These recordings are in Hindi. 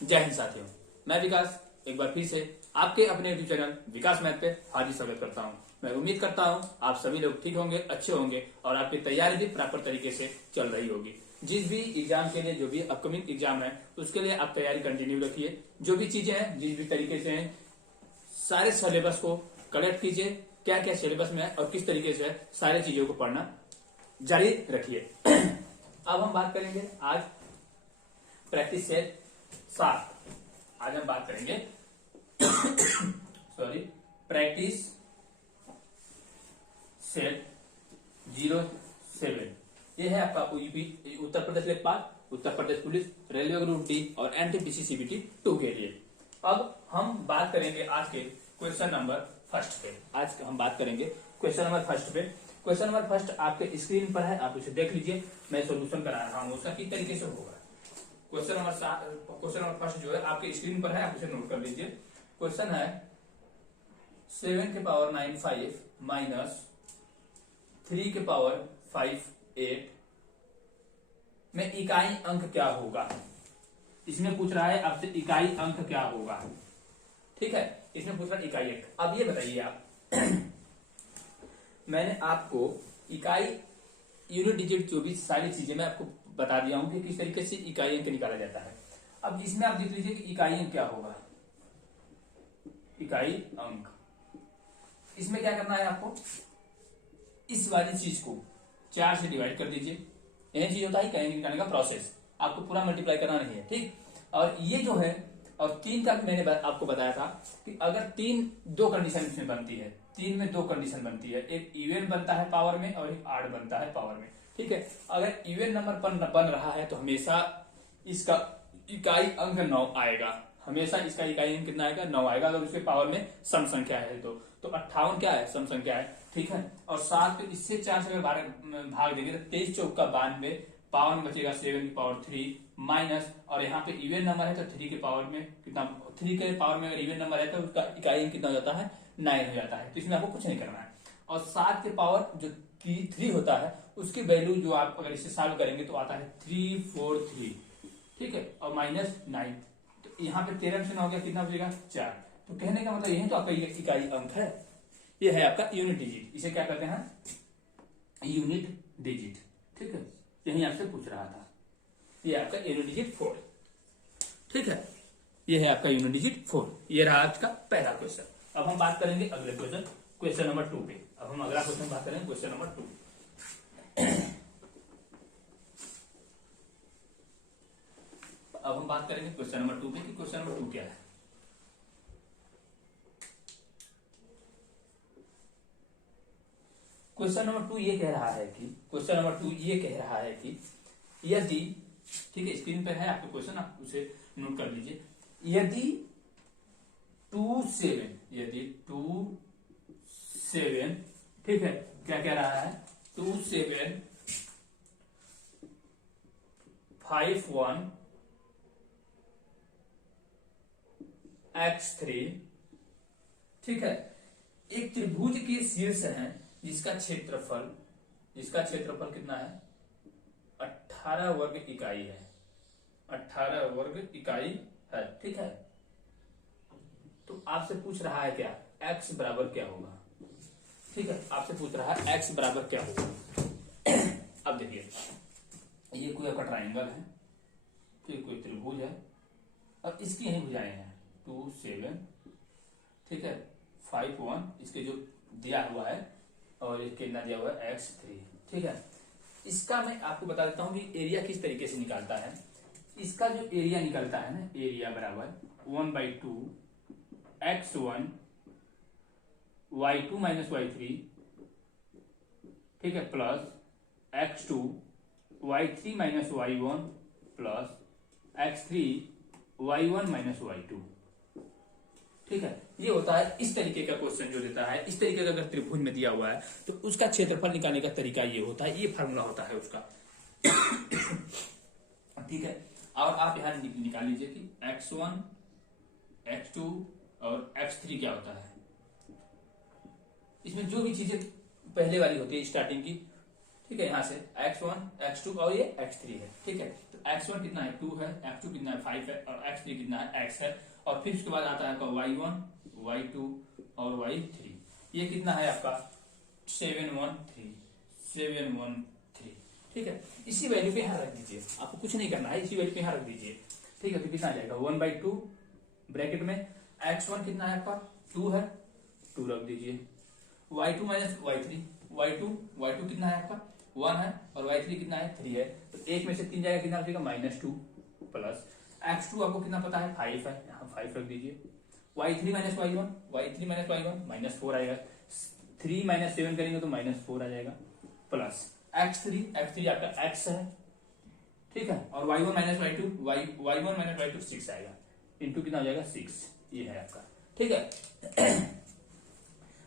जय हिंद साथियों, मैं विकास एक बार फिर से आपके अपने यूट्यूब चैनल विकास मैथ पे हार्दिक स्वागत करता हूं। मैं उम्मीद करता हूं आप सभी लोग ठीक होंगे, अच्छे होंगे और आपकी तैयारी भी प्रॉपर तरीके से चल रही होगी। जिस भी एग्जाम के लिए, जो भी अपकमिंग एग्जाम है, उसके लिए आप तैयारी कंटिन्यू रखिए। जो भी चीजें हैं, जिस भी तरीके से हैं, सारे सिलेबस को कलेक्ट कीजिए, क्या क्या सिलेबस में है और किस तरीके से है, सारी चीजों को पढ़ना जारी रखिए। अब हम बात करेंगे आज प्रैक्टिस सेट 7। आज हम बात करेंगे सॉरी प्रैक्टिस सेट 07। ये है आपका यूपी उत्तर प्रदेश लेखपाल, Uttar Pradesh police, railway group D और एनटीपीसी सीबीटी 2 के लिए। अब हम बात करेंगे आज के क्वेश्चन नंबर फर्स्ट पे। आज हम बात करेंगे क्वेश्चन नंबर फर्स्ट पे। क्वेश्चन नंबर फर्स्ट आपके स्क्रीन पर है, आप उसे देख लीजिए। मैं सॉल्यूशन करा रहा हूं, उसका किस तरीके से होगा। क्वेश्चन नंबर फर्स्ट जो है आपके स्क्रीन पर है, आप उसे नोट कर लीजिए। क्वेश्चन है 7 के पावर 9 5 माइनस 3 के पावर 5 8 में इकाई अंक क्या होगा। इसमें पूछ रहा है आपसे इकाई अंक क्या होगा। ठीक है, इसमें पूछ रहा है इकाई अंक। अब ये बताइए आप मैंने आपको इकाई, यूनिट, डिजिट, जो भी सारी चीजें मैं आपको बता दिया हूं कि किस तरीके से इकाई अंक निकाला जाता है। अब इसमें आप देख लीजिए कि इकाई अंक क्या होगा। इकाई अंक, इसमें क्या करना है आपको, इस वाली चीज को 4 से डिवाइड कर दीजिए। यही चीज होता है इकाई अंक निकालने का प्रोसेस। आपको पूरा मल्टीप्लाई करना नहीं है, ठीक। और ये जो है, और 3 का भी मैंने आपको बताया था कि अगर 2 कंडीशन इसमें बनती है, 3 में 2 कंडीशन बनती है। एक इवन बनता है पावर में और एक आड बनता है पावर में। ठीक है, अगर इवन नंबर बन रहा है तो हमेशा इसका इकाई अंक 9 आएगा। हमेशा इसका इकाई अंक कितना आएगा, 9 आएगा। अगर उसके पावर में सम संख्या है तो 58 क्या है, सम संख्या है। ठीक है, और 7 पे इससे 4 से अगर भाग देंगे तो 23 चौका 92, पावर में बचेगा 7 की पावर 3 माइनस, और यहाँ पे इवन नंबर है तो 3 के पावर में कितना, 3 के पावर में अगर इवन नंबर है तो उसका इकाई अंक कितना हो जाता है, 9 हो जाता है। तो इसमें आपको कुछ नहीं करना है। और 7 के पावर जो 3 होता है, उसकी वैल्यू जो आप अगर इसे सॉल्व करेंगे तो आता है 343। ठीक है, और माइनस 9, तो यहाँ पे 13 से 9 हो गया, कितना बचेगा 4। तो कहने का मतलब यही तो आपका इकाई अंक है। ये है आपका यूनिट डिजिट। इसे क्या कहते हैं, यूनिट डिजिट। ठीक है, यही आपसे पूछ रहा था। ये आपका यूनिट डिजिट 4। ठीक है, ये है आपका यूनिट डिजिट 4। ये रहा आज का पहला क्वेश्चन। अब हम बात करेंगे अगले क्वेश्चन, क्वेश्चन नंबर 2 पे। अब हम अगला क्वेश्चन बात करेंगे, क्वेश्चन नंबर 2। अब हम बात करेंगे क्वेश्चन नंबर 2 पे कि क्वेश्चन नंबर 2 क्या है। क्वेश्चन नंबर 2 ये कह रहा है कि, क्वेश्चन नंबर 2 ये कह रहा है कि यदि, ठीक है, स्क्रीन पर है आपका क्वेश्चन, आप उसे नोट कर लीजिए। यदि 2 7, ठीक है, क्या कह रहा है, 2 7 5 1 x3, ठीक है, एक त्रिभुज के शीर्ष है जिसका क्षेत्रफल कितना है, 18 वर्ग इकाई है। 18 वर्ग इकाई है। ठीक है, तो आपसे पूछ रहा है क्या, x बराबर क्या होगा। ठीक है, आपसे पूछ रहा है x बराबर क्या होगा। अब देखिए, ये कोई आपका ट्राइंगल है, फिर कोई त्रिभुज है, अब इसकी यही भुजाएं हैं 2 7, ठीक है, 5 1, इसके जो दिया हुआ है, और इसके कितना दिया हुआ है x3। ठीक है, इसका मैं आपको बता देता हूं कि एरिया किस तरीके से निकालता है। इसका जो एरिया निकलता है ना, एरिया बराबर 1/2 x1 y2 माइनस y3, ठीक है, plus x2 y3 minus y1 plus x3 y1 minus y2। ठीक है, ये होता है इस तरीके का क्वेश्चन जो देता है। इस तरीके का अगर त्रिभुज में दिया हुआ है तो उसका क्षेत्रफल निकालने का तरीका ये होता है, ये फार्मूला होता है उसका। ठीक है, और आप यहां निकाल लीजिए कि x1 x2 और x3 क्या होता है। इसमें जो भी चीजें पहले वाली होती है स्टार्टिंग की, ठीक है, यहां से x1 x2 और ये x3 है। ठीक है, तो x1 कितना है 2 है, x2 कितना है 5 है और x3 कितना है x है। और फिर उसके बाद आता है आपका y1, y2 और y3। ये कितना है आपका 713, 713। ठीक है, इसी वैल्यू पे यहाँ रख दीजिए, आपको कुछ नहीं करना है, इसी वैल्यू पे यहाँ रख दीजिए। ठीक है, तो कितना आ जाएगा 1/2 ब्रैकेट में x1 कितना है आपका 2 है, 2 रख दीजिए। y2 माइनस y3, y2 कितना है आपका 1 है और y3 कितना है 3 है। तो एक में से 3 जाएगा, कितना बचेगा -2 प्लस x2 आपको कितना पता है 5 है, यहाँ 5 रख दीजिए। y3 माइनस y1 -4 आएगा। 3 माइनस 7 करेंगे तो -4 आ जाएगा प्लस x3 आपका x है। ठीक है, और y1 माइनस y2 6 आएगा, इंटू कितना हो जाएगा 6। ये है आपका। ठीक है,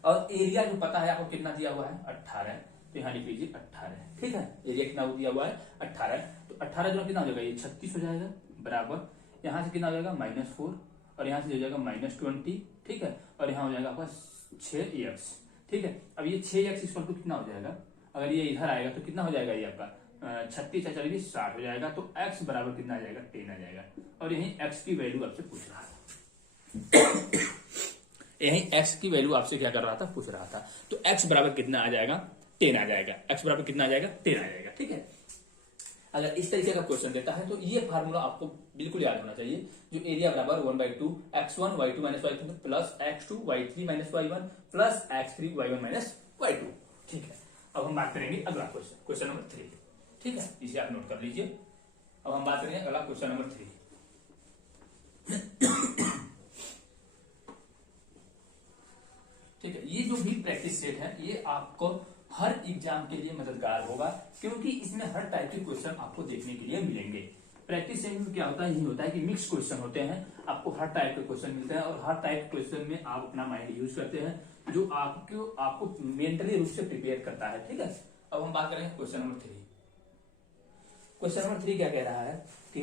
और एरिया जो पता है आपको कितना दिया हुआ है 18, तो यहाँ लिख लीजिए 18। ठीक है, एरिया कितना दिया हुआ है 18, तो 18 जो कितना हो जाएगा ये 36 हो जाएगा, बराबर यहाँ से कितना हो जाएगा -4 और यहाँ से हो जाएगा -20। ठीक है, और यहाँ हो जाएगा आपका 6x। ठीक है, अब ये 6x इक्वल टू कितना हो जाएगा, अगर ये इधर आएगा तो कितना हो जाएगा ये आपका 36 चलिए 60 हो जाएगा, तो x बराबर कितना आ जाएगा 10 आ जाएगा। और यही x की वैल्यू आपसे पूछ रहा था, यही x की वैल्यू आपसे क्या कर रहा था, पूछ रहा था। तो x बराबर कितना आ जाएगा 10 आ जाएगा, x बराबर कितना आ जाएगा 10 आ जाएगा। ठीक है, अगर इस तरीके का क्वेश्चन देता है तो ये फार्मूला आपको बिल्कुल याद होना चाहिए, जो एरिया बराबर 1/2 x1 y2 minus y3 plus x2 y3 minus y1 plus x3 y1 minus y2। ठीक है, अब हम बात करेंगे अगला क्वेश्चन नंबर 3। ठीक है, इसे आप नोट कर लीजिए। अब हम बात करेंगे अगला क्वेश्चन नंबर 3। ठीक है, ये जो भी प्रैक्टिस सेट है ये आपको हर एग्जाम के लिए मददगार होगा, क्योंकि इसमें हर टाइप के क्वेश्चन आपको देखने के लिए मिलेंगे। प्रैक्टिस सेट में क्या होता है, यही होता है कि मिक्स क्वेश्चन होते हैं, आपको हर टाइप के क्वेश्चन मिलते हैं और हर टाइप क्वेश्चन में आप अपना माइंड यूज करते हैं, जो आपको मेंटली रूप से प्रिपेयर करता है। ठीक है, अब हम बात करेंगे क्वेश्चन नंबर 3। क्वेश्चन नंबर 3 क्या कह रहा है कि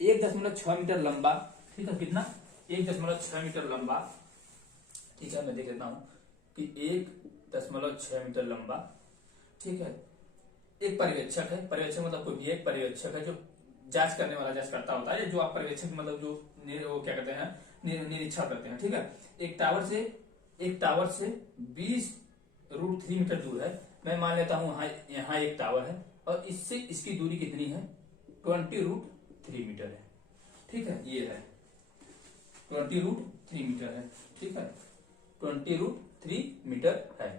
1.6 मीटर लंबा, ठीक है कितना 1.6 मीटर लंबा। ठीक है, मैं देख लेता हूं कि 1.6 मीटर लंबा। ठीक है, एक पर्यवेक्षक है, पर्यवेक्षक मतलब कोई एक पर्यवेक्षक है जो जांच करने वाला जांच करता होता है, जो आप पर्यवेक्षक मतलब जो वो क्या कहते हैं निरीक्षण करते हैं। ठीक है, एक टावर से 20√3 मीटर दूर है। मैं मान लेता हूं यहाँ एक टावर है और इससे इसकी दूरी कितनी है 20√3 मीटर है। ठीक है, ये है 20√3 मीटर है। ठीक है, 20√3 मीटर है।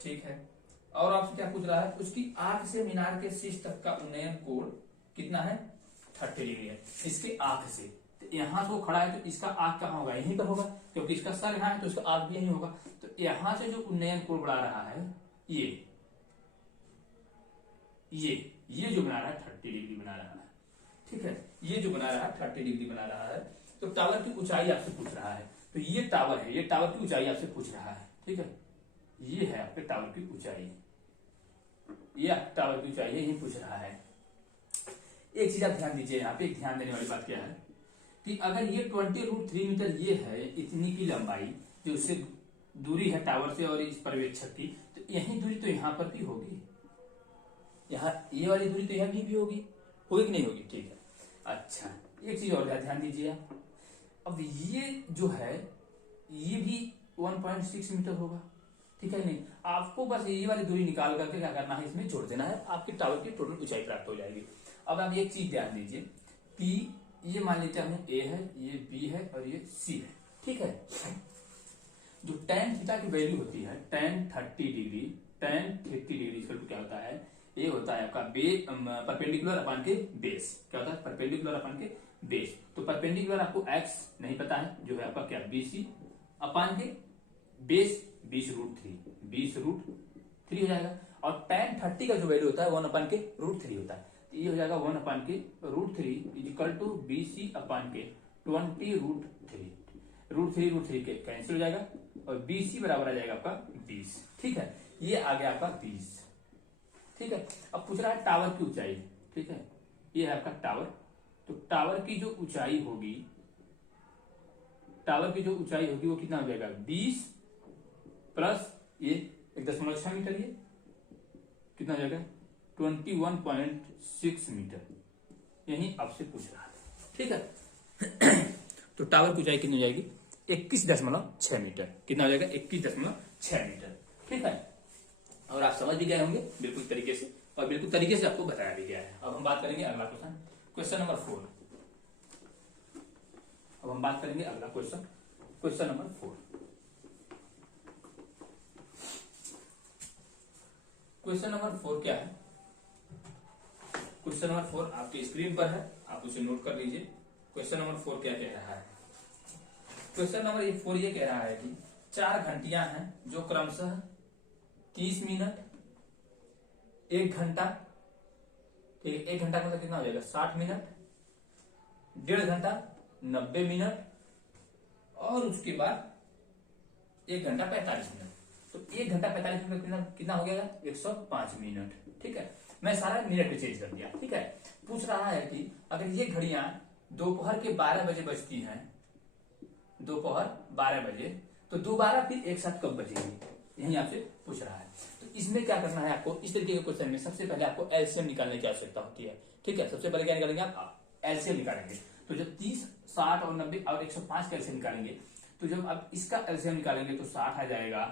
ठीक है, और आपसे क्या पूछ रहा है, उसकी आंख से मीनार के शीर्ष तक का उन्नयन कोण कितना है 30 डिग्री है। इसके आंख से तो यहां से वो खड़ा है तो इसका आंख कहां होगा, यहीं पर होगा, क्योंकि इसका सर यहां है तो इसका आंख भी यहीं होगा। तो यहां से जो उन्नयन कोण बढ़ा रहा है ये जो बना रहा है 30 डिग्री बना रहा है। ठीक है, ये जो बना रहा है 30 डिग्री बना रहा है। तो टावर की ऊंचाई आपसे पूछ रहा है, तो ये टावर है, ये टावर की ऊंचाई आपसे पूछ रहा है। ठीक है, ये है आपके टावर की ऊंचाई, ये टावर की ऊंचाई है, ये पूछ रहा है। एक चीज आप ध्यान दीजिए, यहाँ पे एक ध्यान देने वाली बात क्या है कि अगर ये 20√3 मीटर ये है, इतनी की लंबाई जो उससे दूरी है टावर से और इस पर्यवेक्षक की, तो यही दूरी तो यहाँ पर भी होगी, यहाँ ये वाली दूरी तो यहाँ भी होगी कि नहीं होगी। ठीक है, अच्छा एक चीज और ध्यान दीजिए आप, अब ये जो है ये भी 1.6 मीटर होगा। ठीक है, नहीं आपको बस ये वाली दूरी निकाल करके क्या करना है, इसमें जोड़ देना है, आपकी टावर की टोटल ऊंचाई प्राप्त हो जाएगी। अब आप एक चीज ध्यान दीजिए कि ये मान लेते हैं ए है, ये बी है और ये सी है। ठीक है, जो tan थीटा की वैल्यू होती है tan 30 डिग्री इक्वल टू क्या होता है, ये होता है आपका परपेंडिकुलर अपॉन के बेस। क्या होता है, परपेंडिकुलर अपॉन के बेस। तो परपेंडिकुलर आपको x नहीं पता है, जो है आपका क्या BC अपॉन के बेस 20√3 हो जाएगा। और tan 30 का जो वैल्यू होता है 1 अपॉन के √3 होता है, तो ये हो जाएगा 1 अपॉन के √3 इक्वल टू BC अपॉन के 20√3। √3 के कैंसिल हो जाएगा और BC बराबर आ जाएगा आपका 20। ठीक है, ये आ गया आपका 20। ठीक है, अब पूछ रहा है टावर की ऊंचाई। ठीक है, ये है आपका टावर, तो टावर की जो ऊंचाई होगी वो कितना हो जाएगा 20 प्लस ये 1.6 मीटर, ये कितना हो जाएगा 21.6 मीटर यही आपसे पूछ रहा है। ठीक है तो टावर की ऊंचाई कितनी हो जाएगी 21.6 मीटर। कितना हो जाएगा 21.6 मीटर। ठीक है और आप समझ भी गए होंगे बिल्कुल तरीके से और बिल्कुल तरीके से आपको बताया भी गया है। अब हम बात करेंगे अगला क्वेश्चन, क्वेश्चन नंबर 4। अब हम बात करेंगे अगला question, question number 4। Question number 4 क्या है? क्वेश्चन नंबर 4 आपकी स्क्रीन पर है, आप उसे नोट कर लीजिए। क्वेश्चन नंबर 4 क्या कह रहा है? क्वेश्चन नंबर 4 ये कह रहा है कि 4 घंटियां हैं जो क्रमशः 30 मिनट, 1 घंटा, ठीक है 1 घंटा मतलब कितना हो जाएगा 60 मिनट, 1.5 घंटा 90 मिनट और उसके बाद 1 घंटा 45 मिनट। तो 1 घंटा 45 मिनट कितना हो गया 105 मिनट। ठीक है मैं सारा मिनट में चेंज कर दिया। ठीक है पूछ रहा है कि अगर ये घड़ियां दोपहर के 12 बजे बजती हैं, दोपहर 12 बजे, तो दोबारा फिर एक साथ कब बजेंगी यही आपसे पूछ रहा है। तो इसमें क्या करना है आपको, इस तरीके के क्वेश्चन में सबसे पहले आपको एलसीएम निकालने की आवश्यकता होती है। ठीक है सबसे पहले क्या निकालेंगे आप एलसीएम निकालेंगे। तो जब 30, 60 और 90 और 105 का एलसीएम निकालेंगे तो जब आप इसका एलसीएम निकालेंगे तो 60 आ जाएगा।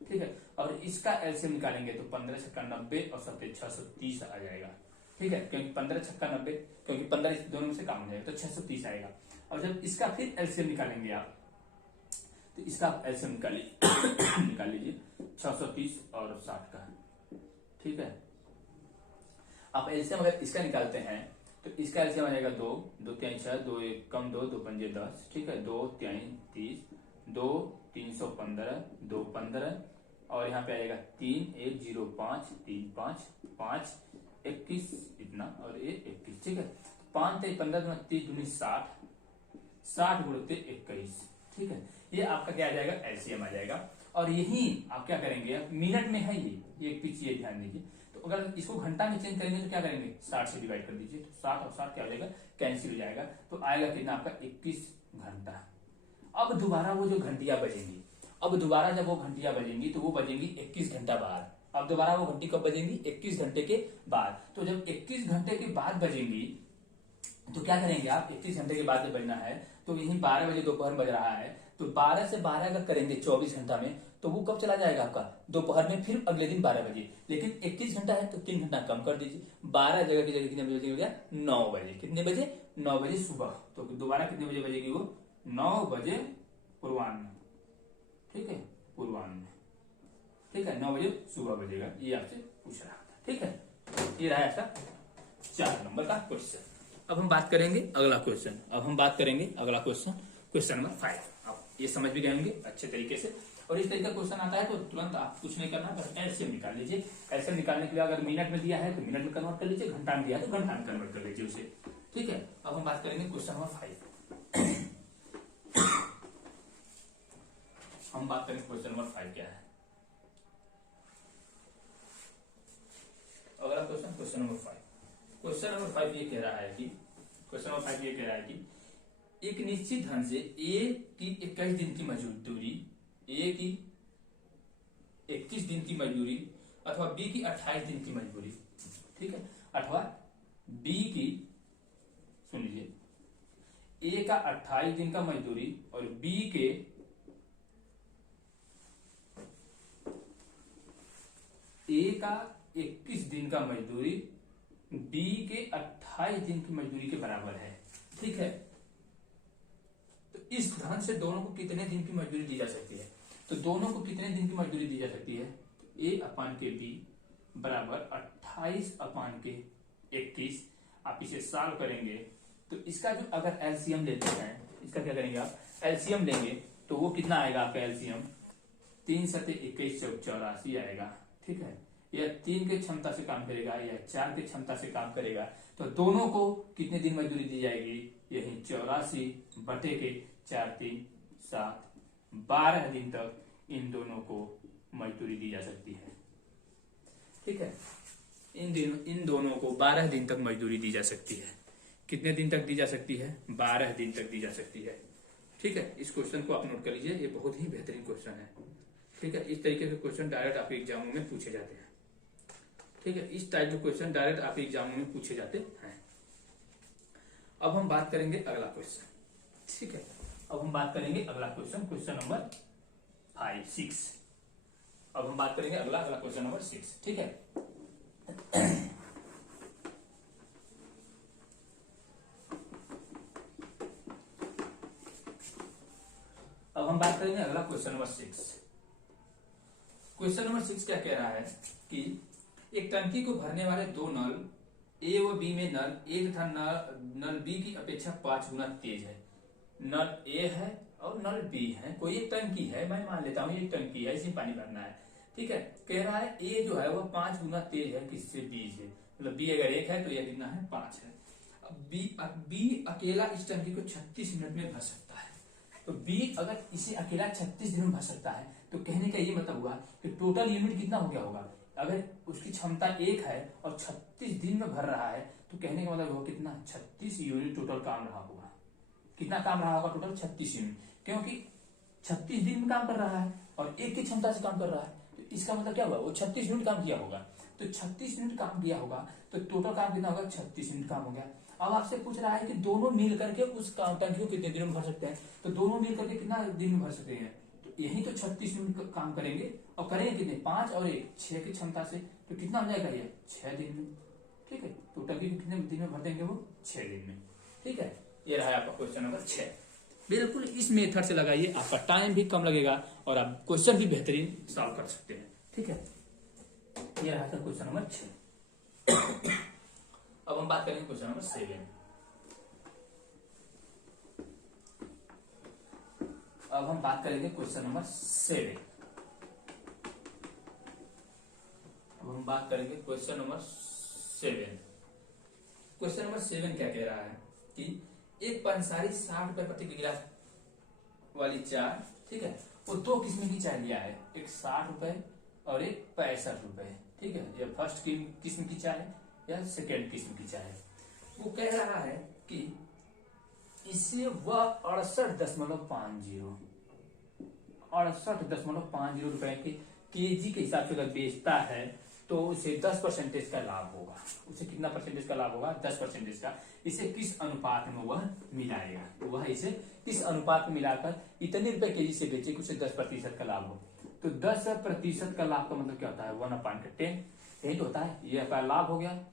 ठीक है और इसका एलसीएम निकालेंगे तो 15 छक्का 90 और 7 630 आ जाएगा। ठीक है क्योंकि 15 छक्का 90 क्योंकि 15 दोनों में से कम हो जाएगा तो 630 आएगा। और जब इसका फिर एलसीएम निकालेंगे आप तो इसका एलसीएम निकाल लीजिए 630 और 60 का। ठीक है आप एलसीएम अगर इसका निकालते हैं तो इसका एलसीएम आ जाएगा 2, 2 3 6, 2 1 कम 2, 2 5 10। ठीक है 2 3 30, 2 315, 2 15 और यहाँ पे आएगा 3 1 0 5 3 5 5 21 इतना और ये 21। ठीक है 5 3 15 30 19 60, 60 गुणित 21। ठीक है ये आपका क्या आ जाएगा एलसीएम आ जाएगा। और यही आप क्या करेंगे मिनट में है ये एक पीछे ये ध्यान दीजिए। तो अगर इसको घंटा में चेंज करेंगे तो क्या करेंगे 60 से डिवाइड कर दीजिए। तो 60 और 60 क्या हो जाएगा कैंसिल हो जाएगा। तो आएगा कितना आपका 21 घंटा। अब दोबारा वो जो घंटियां बजेंगी, अब दोबारा जब वो घंटियां बजेंगी तो वो बजेंगी 21 घंटा बाद। अब दोबारा वो घंटी कब बजेंगी 21 घंटे के बाद। तो जब 21 घंटे के बाद बजेंगी तो क्या करेंगे आप 21 घंटे के बाद जब बजना है तो यही 12 बजे दोपहर बज रहा है तो 12 से 12 अगर करेंगे 24 घंटा में तो वो कब चला जाएगा आपका दोपहर में फिर अगले दिन 12 बजे। लेकिन 21 घंटा है तो 3 घंटा कम कर दीजिए। 12 जगह की जगह कितने बजे हो गया 9 बजे। कितने बजे 9 बजे सुबह। तो दोबारा कितने बजे बजेगी वो 9 बजे पूर्वान्ह। ठीक है पूर्वान्ह। ठीक है 9 बजे सुबह बजेगा। ये आपसे पूछ रहा था। ठीक है ये रहा आपका 4 नंबर का क्वेश्चन। अब हम बात करेंगे अगला क्वेश्चन। अब हम बात करेंगे अगला क्वेश्चन, क्वेश्चन नंबर 5। आप ये समझ भी गए होंगे अच्छे तरीके से। और इस तरीके का क्वेश्चन आता है तो तुरंत आप कुछ नहीं करना बस एलसीएम निकाल लीजिए। एलसीएम निकालने के लिए अगर मिनट में दिया है तो मिनट में कन्वर्ट कर लीजिए, घंटा में दिया है तो घंटा में कन्वर्ट कर लीजिए उसे। ठीक है अब हम बात करेंगे क्वेश्चन नंबर 5। हम बात करेंगे क्वेश्चन नंबर 5 क्या है। अगला question question number 5। Question number 5 ये कह रहा है कि क्वेश्चन नंबर 5 ये कह रहा है कि एक निश्चित धन से ए की 21 दिन की मजदूरी, ए की 21 दिन की मजदूरी अथवा बी की 28 दिन की मजदूरी। ठीक है अथवा बी की सुन लीजिए ए का 28 दिन का मजदूरी और बी के ए का 21 दिन का मजदूरी बी के 28 दिन की मजदूरी के बराबर है। ठीक है तो इस धन से दोनों को कितने दिन की मजदूरी दी जा सकती है। तो दोनों को कितने दिन की मजदूरी दी जा सकती है तो ए अपान के बी बराबर 28 अपान के 21। आप इसे सॉल्व करेंगे तो इसका जो अगर एलसीएम लेते हैं, इसका क्या करेंगे आप एलसीएम लेंगे तो वो कितना आएगा आपका एलसीएम 3 सते 21 84 आएगा। ठीक है या 3 के क्षमता से काम करेगा या 4 के क्षमता से काम करेगा। तो दोनों को कितने दिन मजदूरी दी जाएगी यही 84 बटे के 4 3 7 12 दिन तक इन दोनों को मजदूरी दी जा सकती है। ठीक है इन दोनों को 12 दिन तक मजदूरी दी जा सकती है। कितने दिन तक दी जा सकती है 12 दिन तक दी जा सकती है। ठीक है इस क्वेश्चन को आप नोट कर लीजिए, ये बहुत ही बेहतरीन क्वेश्चन है। ठीक है इस तरीके के क्वेश्चन डायरेक्ट आपके एग्जामों में पूछे जाते हैं। ठीक है, इस टाइप के क्वेश्चन डायरेक्ट आपके एग्जाम में पूछे जाते हैं। अब हम बात करेंगे अगला क्वेश्चन, ठीक है। अब हम बात करेंगे अगला क्वेश्चन, क्वेश्चन नंबर 6। अब हम बात करेंगे अगला क्वेश्चन नंबर 6, ठीक है। अब हम बात करेंगे अगला क्वेश्चन नंबर 6। क्वेश्चन नंबर 6 क्या कह रहा है कि एक टंकी को भरने वाले दो नल ए व बी में नल ए तथा नल बी की अपेक्षा 5 गुना तेज है। नल ए है और नल बी है, कोई एक टंकी है, मैं मान लेता हूं एक टंकी है, इसमें पानी भरना है, ठीक है। कह रहा है ए जो है वह 5 गुना तेज है किससे, बी से। मतलब बी अगर 1 है तो यह कितना है, 5 है। अब बी अकेला इस टंकी को 36 मिनट में भर सकता है। तो बी अगर इसे अकेला 36 दिन में भर सकता है तो कहने का ये मतलब हुआ कि टोटल यूनिट कितना हो गया होगा। अगर उसकी क्षमता 1 है और 36 दिन में भर रहा है तो कहने का मतलब होगा कितना, 36 यूनिट टोटल काम रहा होगा। कितना काम रहा होगा टोटल, 36 यूनिट, क्योंकि 36 दिन में काम कर रहा है और 1 की क्षमता से काम कर रहा है। तो इसका मतलब क्या हुआ, वो 36 यूनिट काम किया होगा। तो 36 यूनिट काम किया होगा तो टोटल काम कितना होगा, 36 यूनिट काम हो गया। अब आपसे पूछ रहा है कि दोनों मिल करके उस टंकी को कितने दिन में भर सकते हैं। तो दोनों मिल करके कितना दिन में भर सकते हैं, तो यही तो 36 यूनिट काम करेंगे। और करेंगे कितने, 5 और 1 6 की क्षमता से, तो कितना हो जाएगा ये, 6 दिन में, ठीक है। तो टंकी को कितने दिन में भर देंगे, वो 6 दिन में, ठीक है। ये रहा आपका क्वेश्चन नंबर 6। बिल्कुल इस मेथड से लगाइए, आपका टाइम भी कम लगेगा और आप क्वेश्चन भी बेहतरीन सॉल्व कर सकते हैं, ठीक है। ये रहा था क्वेश्चन नंबर 6। अब हम बात करेंगे क्वेश्चन नंबर 7। अब हम बात करेंगे क्वेश्चन नंबर 7। अब हम बात करेंगे क्वेश्चन नंबर 7। क्वेश्चन नंबर 7 क्या कह रहा है कि एक पंसारी 60 रुपए प्रति गिलास वाली चाय, ठीक है, वो 2 किस्म की चाय लिया है, एक 60 रुपए और एक 65 रुपए, ठीक है। ये फर्स्ट किस्म की चाय है या सेकेंड किस्म की चाय है। वो कह रहा है कि इसे वह 68.50 रुपए के केजी के हिसाब से अगर बेचता है तो उसे 10% का लाभ होगा। उसे कितना परसेंटेज का लाभ होगा, 10% का। इसे किस अनुपात में वह मिलाएगा, तो वह इसे किस अनुपात में मिलाकर इतने रुपए केजी से बेचे कि उसे 10% का लाभ हो। तो 10% का लाभ का मतलब क्या होता है, 1/10, यही तो होता है। ये आपका लाभ हो गया,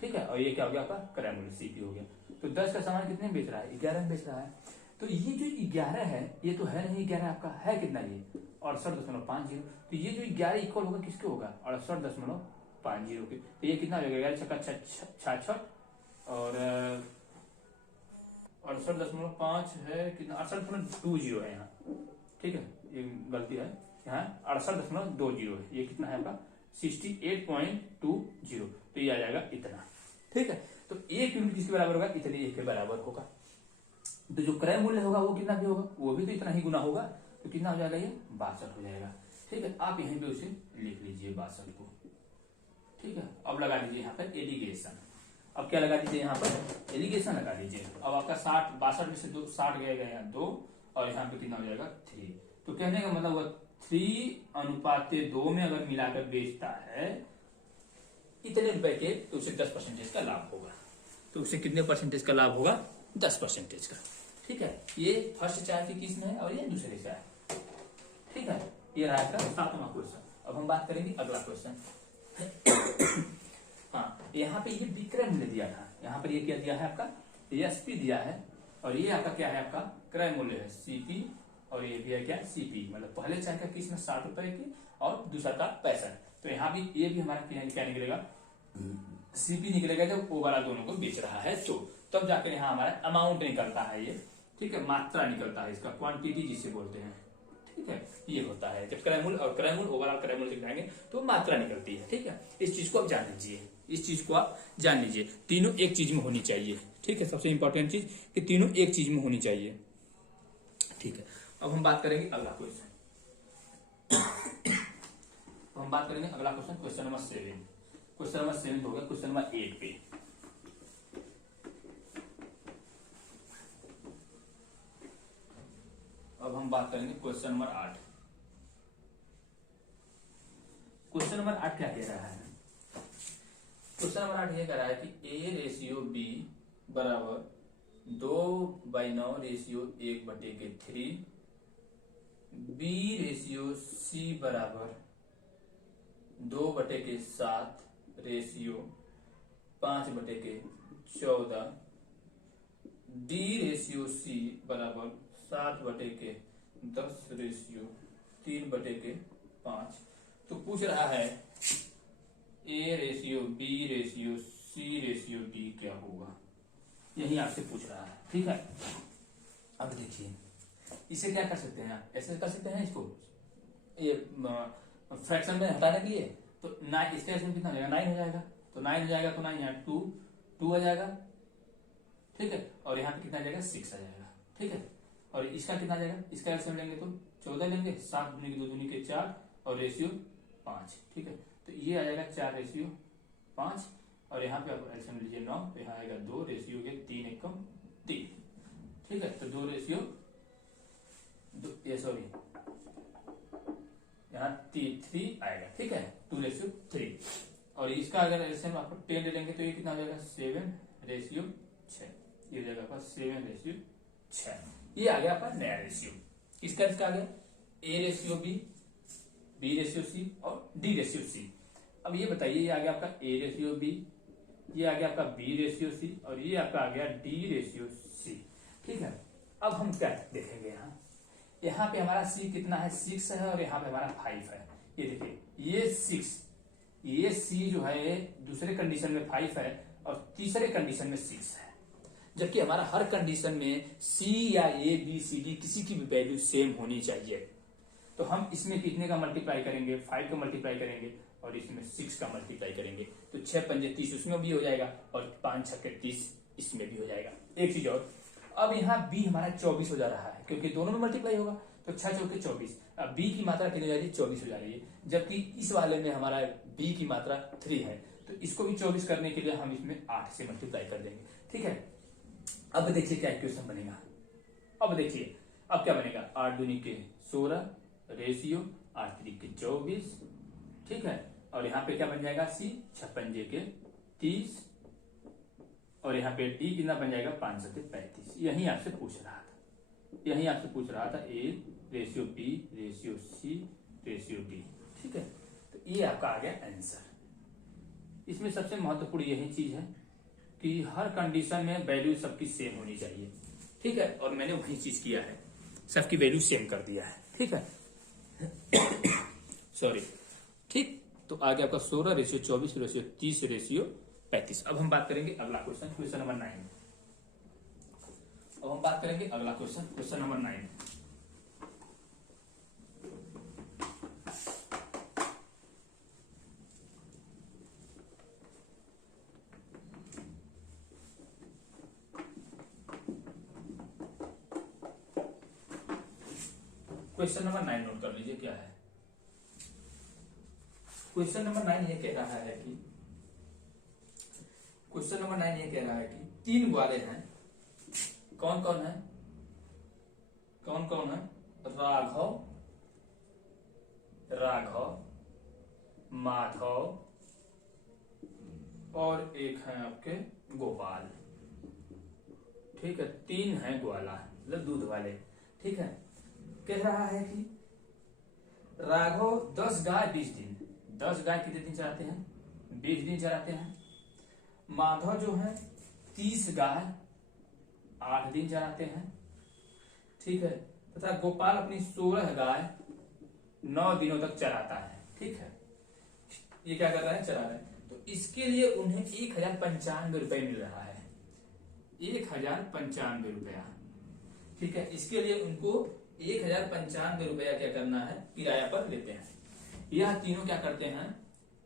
ठीक है, और ये क्या हो गया आपका क्रय मूल्य, सीपी हो गया। तो 10 का सामान कितने में बेच रहा है, 11 में बेच रहा है। तो ये जो 11 है ये तो है नहीं, 11 आपका है कितना, ये 68.50। तो ये जो 11 इक्वल होगा किसके होगा, 68.50 के। तो ये कितना हो जाएगा, 11 छक्का 66 और 68.5 है कितना, 68.20 है यहाँ, ठीक है, ये गलती है, यहाँ 68.20 है। ये कितना है आपका 68.20, तो ये आ जाएगा इतना, ठीक है। तो 1 यूनिट किसके बराबर होगा, इतने 1 के बराबर होगा। तो जो क्रय मूल्य होगा वो कितना भी होगा, वो भी तो इतना ही गुना होगा। तो कितना हो जाएगा, ये 62 हो जाएगा, ठीक है। आप यहीं पे उसे लिख लीजिए 62 को, ठीक है। अब लगा लीजिए यहाँ पर एलिगेशन। अब क्या लगा दीजिए, यहाँ पर एलिगेशन लगा दीजिए। अब आपका 62 में से 60 गया 2 और यहाँ पे कितना हो जाएगा 3। तो कहने का मतलब वह 3:2 में अगर मिलाकर बेचता है इतने रुपए के, तो उसे 10% का लाभ होगा। तो उसे कितने परसेंटेज का लाभ होगा, 10% का, ठीक है। ये फर्स्ट चाय की किस्म है और ये दूसरी चाय, ठीक है। ये रहा आपका 7वां क्वेश्चन। अब हम बात करेंगे अगला क्वेश्चन। हाँ, यहाँ पे ये विक्रय मूल्य दिया था, यहाँ पर ये क्या दिया है आपका, एसपी दिया है, और ये आपका क्या है, आपका क्रय मूल्य है सीपी, और ये भी है क्या, सीपी। मतलब पहले चाय का किस्म 60 रुपए की और दूसरा का 65। तो यहाँ भी ये भी हमारा क्या निकलेगा, सीपी निकलेगा जब वो वाला दोनों को बेच रहा है, तो तब जाकर यहाँ हमारा अमाउंट निकलता है ये, ठीक है, मात्रा निकलता है इसका, क्वांटिटी जिसे बोलते हैं, ठीक है। ये होता है जब क्रय मूल्य और क्रय मूल्य ओवरऑल क्रय मूल्य दिखाएंगे तो मात्रा निकलती है, ठीक है। इस चीज को आप जान लीजिए, इस चीज को आप जान लीजिए, तीनों एक चीज में होनी चाहिए, ठीक है। सबसे इंपॉर्टेंट चीज कि तीनों एक चीज में होनी चाहिए, ठीक है। अब हम बात करेंगे अगला क्वेश्चन। हम बात करेंगे अगला question, question number 7। Question number 7 हो गया, क्वेश्चन नंबर 8 पे। अब हम बात करेंगे क्वेश्चन नंबर 8। क्वेश्चन नंबर 8 क्या कह रहा है क्वेश्चन नंबर 8 ये कह रहा है कि ए रेशियो बी बराबर 2/9 रेशियो 1/3, बी रेशियो सी बराबर 2/7 रेशियो 5/14, डी रेशियो सी बराबर 7/10 रेशियो 3/5। तो पूछ रहा है A ratio B ratio C ratio D क्या होगा, यही आपसे पूछ रहा है। ठीक है, अब देखिए इसे क्या कर सकते हैं आप, ऐसे कर सकते हैं इसको, ये फ्रैक्शन में हटाने के लिए। तो 9 इसका इसमें कितना हो जाएगा, 9 हो जाएगा। तो 9 हो जाएगा तो 9 यहाँ 2 आ जाएगा। ठीक है, और यहाँ पे कितना आ जाएगा, 6 आ जाएगा। ठीक है, और इसका कितना आ जाएगा, इसका एलसीएम लेंगे तो 14 लेंगे, 7 दूनी के 2 दूनी के 4 और रेशियो 5। ठीक है, तो ये आ जाएगा 4 रेशियो 5, और यहाँ पे आप एलसीएम लीजिए 9, तो यहाँ आएगा 2 रेशियो के 3 एकम 3। ठीक है, तो 2 रेशियो सॉरी यहाँ 3 आएगा। ठीक है, 2 रेशियो 3, और इसका अगर एलसीएम आपको 10 ले लेंगे तो ये कितना हो जाएगा, 7 रेशियो 6। ये हो जाएगा आपका 7 रेशियो 6। ये आ गया आपका नया रेशियो। इसका आ गया A ratio B ratio C और डी रेशियो सी। अब ये बताइए, ये आ गया आपका ए रेशियो बी, ये आ गया आपका बी रेशियो सी, और ये आपका आ गया डी रेशियो सी। ठीक है, अब हम क्या देखेंगे, यहाँ पे हमारा सी कितना है, 6 है, और यहाँ पे हमारा 5 है। ये देखिए, ये 6, ये सी जो है दूसरे कंडीशन में 5 है और तीसरे कंडीशन में 6 है, जबकि हमारा हर कंडीशन में सी या ए बी सी डी किसी की भी वैल्यू सेम होनी चाहिए। तो हम इसमें कितने का मल्टीप्लाई करेंगे, 5 का मल्टीप्लाई करेंगे, और इसमें 6 का मल्टीप्लाई करेंगे, तो 6 पंजे 30 उसमें भी हो जाएगा, और 5 छक्के 30 इसमें भी हो जाएगा। एक चीज और, अब यहाँ बी हमारा 24 हो जा रहा है, क्योंकि दोनों में मल्टीप्लाई होगा, तो 6 चौके 24। अब बी की मात्रा कितनी हो जा रही है, 24 हो जा रही है, जबकि इस वाले में हमारा बी की मात्रा 3 है, तो इसको भी 24 करने के लिए हम इसमें 8 से मल्टीप्लाई कर देंगे। ठीक है, अब देखिए क्या इक्वेशन बनेगा। अब देखिए, अब क्या बनेगा, 8 दूनी के 16 रेशियो 8 त्रिक के 24। ठीक है, और यहाँ पे क्या बन जाएगा, सी 6 पंजे के 30, और यहाँ पे डी कितना बन जाएगा, 5 से 35। यही आपसे पूछ रहा था, A ratio B ratio C ratio D. ठीक है, तो ये आपका आ गया आंसर। इसमें सबसे महत्वपूर्ण यही चीज है कि हर कंडीशन में वैल्यू सबकी सेम होनी चाहिए। ठीक है, और मैंने वही चीज किया है, सबकी वैल्यू सेम कर दिया है। ठीक है सॉरी। ठीक, तो आ गया आपका 16 रेशियो 24 रेशियो 30 रेशियो 35। अब हम बात करेंगे अगला क्वेश्चन, क्वेश्चन नंबर 9। अब हम बात करेंगे अगला question, question number 9। Question number 9 note कर लीजिए क्या है। क्वेश्चन नंबर 9 ये कह रहा है कि तीन ग्वाले हैं। कौन कौन है, राघव, माधव और एक है आपके गोपाल। ठीक है, 3 है ग्वाला, मतलब दूध वाले। ठीक है, कह रहा है कि राघव 10 गाय 20 दिन, 10 गाय कितने दिन चराते हैं, 20 दिन चराते हैं। माधव जो है 30 गाय 8 दिन चराते हैं। ठीक है, तथा गोपाल अपनी 16 गाय 9 दिनों तक चराता है। ठीक है, ये क्या कर रहा है, चरा रहा है। तो इसके लिए उन्हें 1095 रुपए मिल रहा है, 1095 रुपया। ठीक है, इसके लिए उनको 1095 रुपया क्या करना है, किराया पर लेते हैं। यह तीनों क्या करते हैं,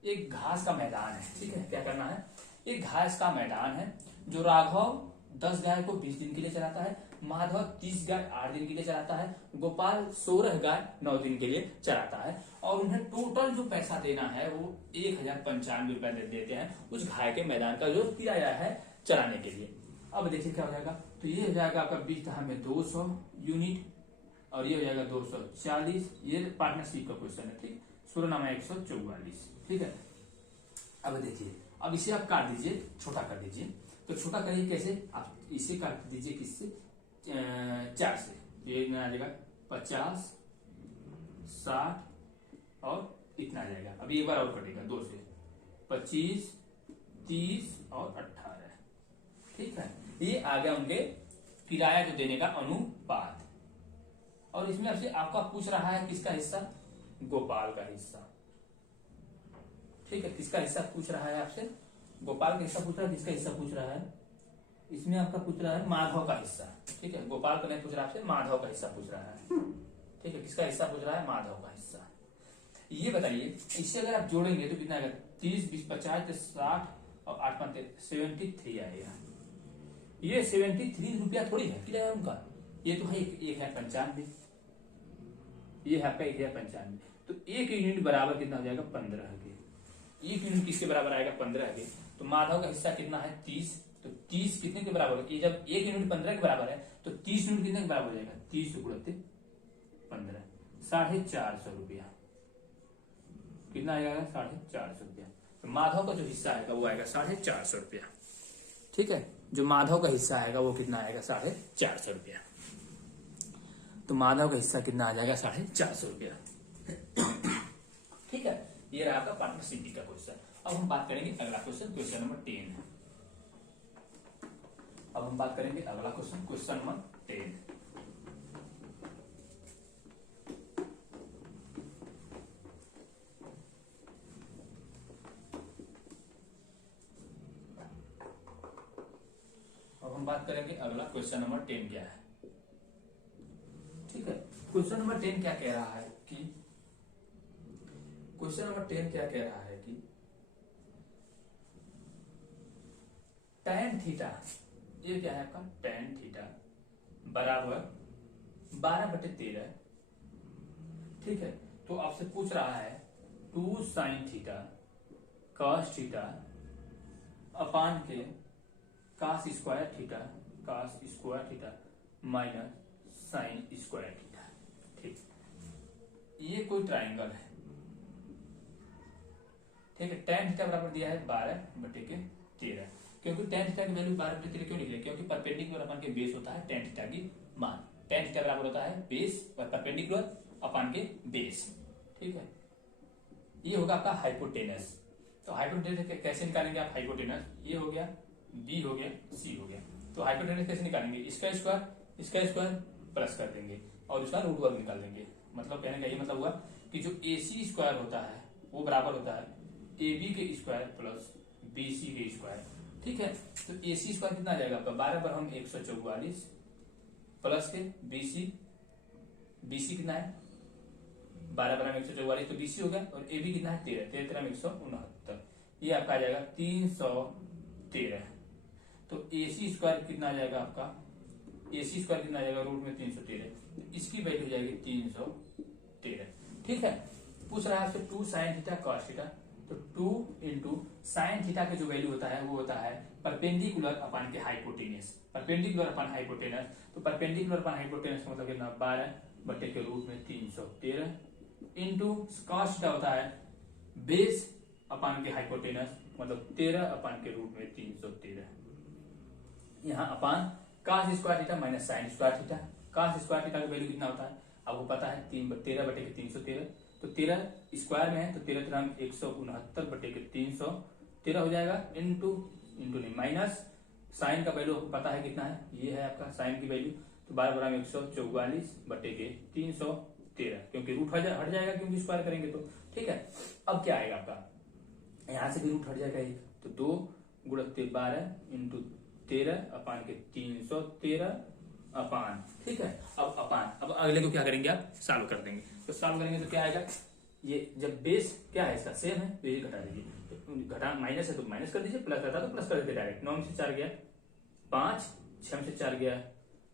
एक घास का मैदान है। ठीक है, क्या करना है, एक घास का मैदान है जो राघव 10 गाय को 20 दिन के लिए चलाता है, माधव 30 गाय 8 दिन के लिए चलाता है, गोपाल 16 गाय 9 दिन के लिए चलाता है, और उन्हें टोटल जो पैसा देना है वो 1095 रुपया देते हैं उस गाय के मैदान का जो किराया है चलाने के लिए। अब देखिए क्या हो जाएगा, तो ये हो जाएगा आपका 20 में 200 यूनिट, और ये हो जाएगा 240। ये पार्टनरशिप का क्वेश्चन है। ठीक, 16 144। ठीक है, अब देखिए, अब इसे आप काट दीजिए, छोटा कर दीजिए। तो छोटा करिए कैसे, आप इसे काट दीजिए किससे, 4 से। ये इतना आ जाएगा 50, 60 और इतना आ जाएगा। अभी एक बार और कटेगा 2 से, 25, 30 और 18। ठीक है, ये आ गया उनके किराया जो देने का अनुपात। और इसमें आपसे आपका पूछ रहा है किसका हिस्सा, गोपाल का हिस्सा। ठीक है, किसका हिस्सा पूछ रहा है आपसे, गोपाल का हिस्सा पूछ रहा है। किसका हिस्सा पूछ रहा है, इसमें आपका पूछ रहा है माधव का हिस्सा। ठीक है, गोपाल का नहीं पूछ रहा आपसे, माधव का हिस्सा पूछ रहा है। ठीक है, किसका हिस्सा पूछ रहा है, माधव का हिस्सा। ये बताइए, इससे अगर आप जोड़ेंगे तो कितना आएगा, 30, 20, 50, 60 और 8, 5, 73 आएगा। ये 73 रुपया थोड़ी है किराया उनका, ये तो है 1,95। ये है आपका 1,95। तो 1 यूनिट बराबर कितना हो जाएगा, 15 के। 1 यूनिट किसके बराबर आएगा, 15 के। तो माधव का हिस्सा कितना है, 30। तो 30 कितने के बराबर है, जब 1 यूनिट 15 के बराबर है तो 30 यूनिट कितने के बराबर हो जाएगा, 30 गुणित 15, 450 रुपया। कितना आएगा, 450 रुपया। तो माधव का जो हिस्सा आएगा वो आएगा 450 रुपया। ठीक है, जो माधव का हिस्सा आएगा वो कितना आएगा, 450 रुपया। तो माधव का हिस्सा कितना आ जाएगा, 450 रुपया। ठीक है, ये रहा आपका पार्टनरशिप का क्वेश्चन। अब हम बात करेंगे अगला क्वेश्चन, क्वेश्चन नंबर 10। अब हम बात करेंगे अगला क्वेश्चन, क्वेश्चन नंबर 10। अब हम बात करेंगे अगला क्वेश्चन नंबर 10 क्या है। ठीक है, क्वेश्चन नंबर 10 क्या कह रहा है कि, क्वेश्चन नंबर 10 क्या कह रहा है कि tan थीटा, ये क्या है आपका, tan थीटा बराबर 12/13। ठीक है, तो आपसे पूछ रहा है 2 sin theta cos theta upon के cos square theta minus sine square theta. ठीक, ये कोई ट्राइंगल है। ठीक है, tan थीटा बराबर दिया है 12/13। क्योंकि tan थीटा की वैल्यू 12/13 क्यों निकले, क्योंकि परपेंडिकुलर अपन के बेस होता है tan थीटा की मान। tan थीटा बराबर होता है बेस और परपेंडिकुलर अपन के बेस। ठीक है, ये होगा आपका हाइपोटेनस। तो हाइपोटेनस कैसे निकालेंगे आप, हाइपोटेनस ये हो गया, बी हो गया, सी हो गया। तो हाइपोटेनस कैसे निकालेंगे, इसका स्क्वायर प्लस कर देंगे और उसका रूट वर्ग निकाल देंगे। मतलब कहने का ये मतलब हुआ कि जो AC स्क्वायर होता है वो बराबर होता है AB के स्क्वायर प्लस BC के स्क्वायर। ठीक है, तो AC स्क्वायर कितना आ जाएगा आपका, 12/144 प्लस के BC कितना है, 12/144 तो BC हो गया, और AB कितना है 13 ये आपका आ जाएगा 313। तो AC स्क्वायर कितना आ जाएगा आपका, AC स्क्वायर कितना आ जाएगा, रूट में 313, तो इसकी वैल्यू हो जाएगी 313। ठीक है, पूछ रहा है आपसे 2 sin थीटा cos थीटा। तो 2 इंटू साइन थीटा का जो वैल्यू होता है वो होता है परपेंडिकुलर अपन के हाइपोटेनस। परपेंडिकुलर अपन हाइपोटेनस, तो परपेंडिकुलर अपन हाइपोटेनस मतलब कितना, 12/313 इंटू cos थीटा होता है बेस अपन के हाइपोटेनस, मतलब 13 अपन के रूट में 313। यहाँ अपन cos square theta minus sine square theta. cos square theta का वैल्यू कितना होता है आपको पता है, 13/313। तो 13 स्क्वायर में है तो 13×169/313 हो जाएगा, इंटू नहीं माइनस साइन का वैल्यू पता है कितना है, ये है आपका साइन की वैल्यू। तो 12/144/313, क्योंकि रूट हट जाएगा क्योंकि स्क्वायर करेंगे तो। ठीक है, अब क्या आएगा आपका, यहां से भी रूट हट जाएगा एक, तो 2 × 12 इंटू 13/313 अपान। ठीक है, अब अगले को क्या करेंगे आप, सॉल्व कर देंगे। तो सॉल्व करेंगे तो क्या आएगा, ये जब बेस क्या है इसका सेम है तो ये घटा दीजिए, तो घटा माइनस है तो माइनस कर दीजिए, प्लस रहता तो प्लस कर देते डायरेक्ट। 9 में से 4 गया 5, 6 में से 4 गया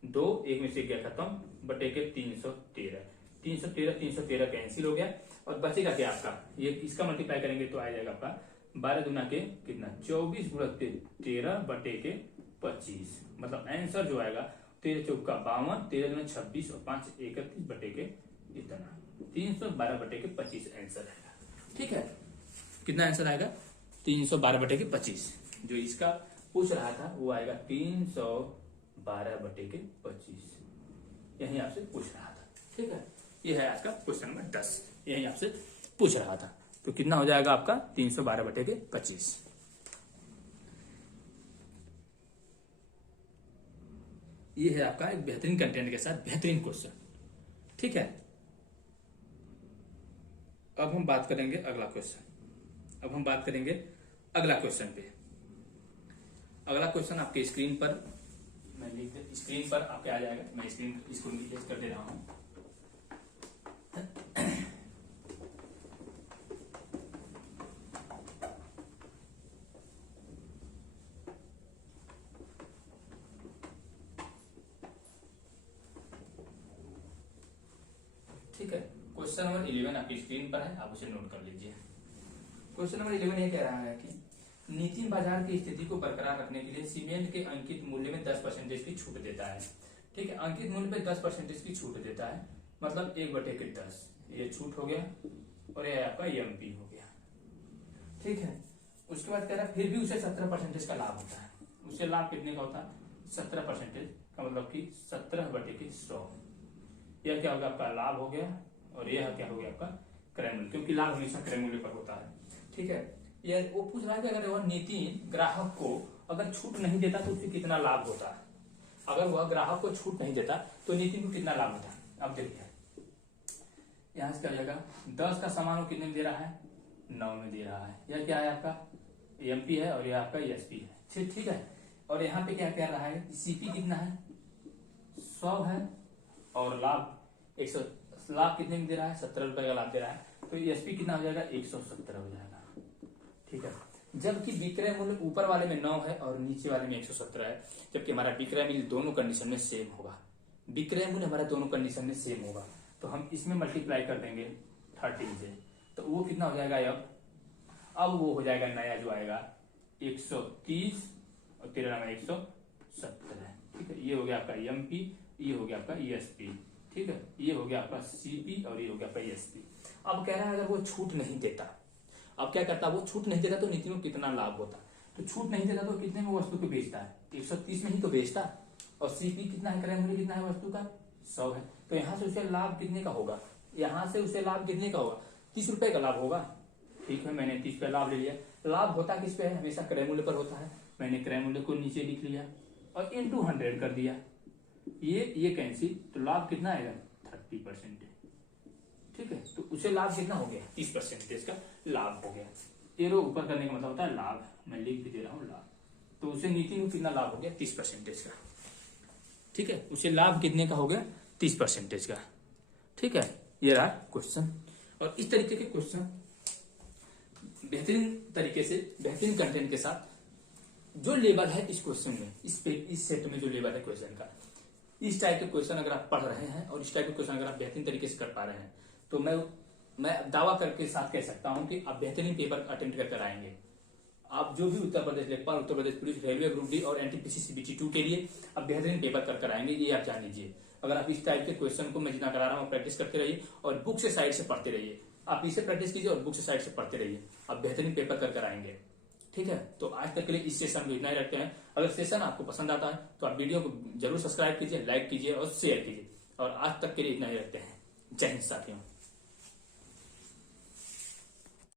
2, 1 में से गया खत्म, बटे के 313 कैंसिल हो गया, और बचेगा क्या आपका, ये इसका मल्टीप्लाई करेंगे तो आ जाएगा आपका 12 दूना के कितना, 24 × 13 बटे के 25। मतलब आंसर जो आएगा 13 चौका 52, 13 दूना 26 और 5 31 बटे के इतना 312/25 आंसर आएगा। ठीक है, कितना आंसर आएगा, 312/25। जो इसका पूछ रहा था वो आएगा 312/25, यही आपसे पूछ रहा था। ठीक है, ये है आज का क्वेश्चन नंबर 10, यही आपसे पूछ रहा था। तो कितना हो जाएगा आपका 312/25। ये है आपका एक बेहतरीन कंटेंट के साथ बेहतरीन क्वेश्चन। ठीक है, अब हम बात करेंगे अगला क्वेश्चन। अब हम बात करेंगे अगला क्वेश्चन पे। अगला क्वेश्चन आपके स्क्रीन पर मैं लिख दे, स्क्रीन पर आपके आ जाएगा। मैं स्क्रीन इसको नीचे कर दे रहा हूं। ठीक है, क्वेश्चन नंबर 11 आपकी स्क्रीन पर है, आप उसे नोट कर लीजिए। क्वेश्चन नंबर 11 ये कह रहा है कि नितिन बाजार की स्थिति को बरकरार रखने के लिए सीमेंट के अंकित मूल्य में 10% की छूट देता है। ठीक है, अंकित मूल्य पे 10% की छूट देता है, मतलब 1/10 ये छूट हो गया और ये आपका एमपी हो गया। ठीक है, उसके बाद कह रहा है फिर भी उसे 17% का लाभ होता है। उसे लाभ कितने का होता है? 17% का, मतलब कि 17/100। यह क्या होगा? आपका लाभ हो गया और यह क्या हो गया? आपका क्रय मूल्य, क्योंकि लाभ हमेशा क्रय मूल्य पर होता है। ठीक है, यह वो पूछ रहा है कि अगर वह नितिन ग्राहक को अगर छूट नहीं देता तो उसे कितना लाभ होता है। अगर वह ग्राहक को छूट नहीं देता तो नितिन को कितना लाभ होता है। अब देखिए यहां से क्या हो जाएगा, 10 का सामान वो कितने में दे रहा है? 9 में दे रहा है। यह क्या है? आपका एमपी है और यह आपका एसपी है। ठीक है, और यहाँ पे क्या कह रहा है? सीपी कितना है? 100 है और लाभ 100। लाभ कितने में दे रहा है? 17 रुपए का लाभ दे रहा है, तो एसपी कितना हो जाएगा? 117 हो जाएगा। ठीक है, जबकि विक्रय मूल्य ऊपर वाले में 9 है और नीचे वाले में 117 है, जबकि हमारा विक्रय मूल्य दोनों कंडीशन में सेम होगा। विक्रय मूल्य हमारा दोनों कंडीशन में सेम होगा, तो हम इसमें मल्टीप्लाई कर देंगे 13 से, तो वो कितना हो जाएगा? अब वो हो जाएगा नया जो आएगा 130 और 13 में 117 है। ठीक है, ये हो गया आपका एमपी, ये हो गया आपका ईएसपी। ठीक है, ये हो गया आपका सीपी और ये हो गया आपका ईएसपी। अब कह रहा है अगर वो छूट नहीं देता, अब क्या करता? वो छूट नहीं देता तो नितिन को कितना लाभ होता? तो छूट नहीं देता तो कितने में वस्तु को बेचता है? 130 में ही तो बेचता। और सीपी कितना है? क्रय मूल्य कितना है वस्तु का? 100 है। तो यहां से उसे लाभ कितने का होगा? यहां से उसे लाभ कितने का होगा? 30 रुपए का लाभ होगा। ठीक है, मैंने 30 पे लाभ ले लिया। लाभ होता किस पे है? हमेशा क्रय मूल्य पर होता है। मैंने क्रय मूल्य को नीचे लिख लिया और इंटू 100 कर दिया। ये कैंसिल, तो लाभ कितना आएगा? 30%। ठीक है, तो उसे लाभ कितना हो गया? 30% का लाभ हो गया। एरो ऊपर करने का मतलब होता है लाभ, मैं लिख भी दे रहा हूं लाभ। तो उसे नितिन को कितना लाभ हो गया? 30% का। ठीक है, उसे लाभ कितने का हो गया? 30% का। ठीक है, ये रहा क्वेश्चन। और इस तरीके के क्वेश्चन बेहतरीन तरीके से बेहतरीन कंटेंट के साथ जो लेवल है इस क्वेश्चन में, इस सेट में जो लेवल है क्वेश्चन का, इस टाइप के क्वेश्चन अगर आप पढ़ रहे हैं और इस टाइप के क्वेश्चन अगर आप बेहतरीन तरीके से कर पा रहे हैं तो मैं दावा करके साथ कह सकता हूं कि आप बेहतरीन पेपर अटेम्प्ट कर आएंगे। आप जो भी उत्तर प्रदेश लेखपाल, Uttar Pradesh police, railway group D और एनटीपीसी सीबीटी 2 के लिए आप बेहतरीन पेपर कर आएंगे, ये आप जान लीजिए। अगर आप इस टाइप के क्वेश्चन को मैं जितना करा रहा हूँ प्रैक्टिस करते रहिए और बुक से साइड से पढ़ते रहिए। आप इसे प्रैक्टिस कीजिए और बुक से साइड से पढ़ते रहिए, आप बेहतरीन पेपर कर आएंगे। ठीक है, तो आज तक के लिए इस सेशन में इतना ही रखते हैं। अगर सेशन आपको पसंद आता है तो आप वीडियो को जरूर सब्सक्राइब कीजिए, लाइक कीजिए और शेयर कीजिए। और आज तक के लिए इतना ही रखते हैं। जय हिंद साथियों।